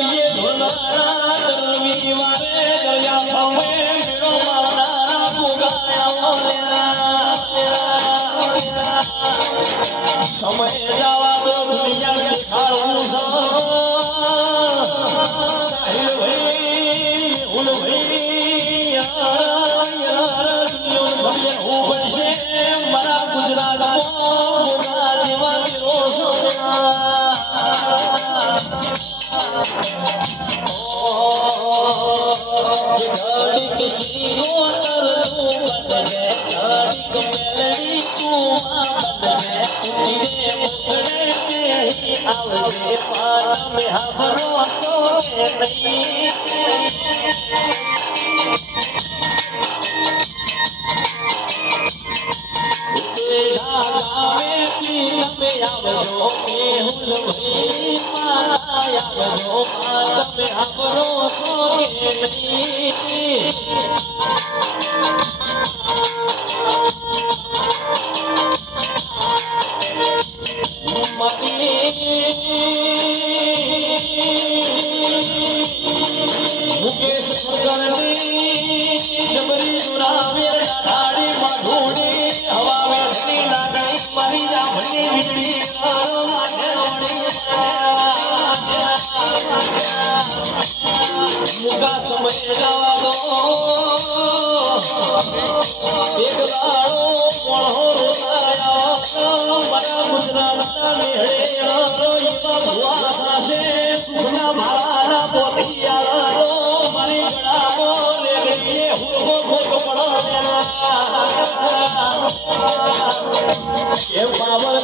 ये धुनारा करवी वारे दरिया भवे मेरो मारनारा पुगाया ओलेरा समय जावा तो दुनिया दिखाऊं सा साहिल भाई उन भाई यार दुनिया भले हो बसे मरा गुजरात मुगा जीवा तेरो सोना ये गाड़ी किसी को तर तू बन गए गाड़ी को मेलड़ी तू बन गए तेरे मुखड़े से ही आवजे पान में हबरों तो नहीं में आवजो मेहुल भई माया आवजो पाद में हबरो सोए नहीं मुकेश कुलकर्णी जबरी जुरावीर ढाड़ी माधुड़ी हवा में धनी लागई मरी जा भली बिजली मारो माथे रोड़ी मुका समय जावा दो एक लाड़ो मोड़ो रोताया बड़ा गुजरात नेहड़े रोईवा भुआ सासे सुखना भारा पोतिया रो मरी गड़ाड़ो ले गई हुको खोको पड़ो देना ये पावर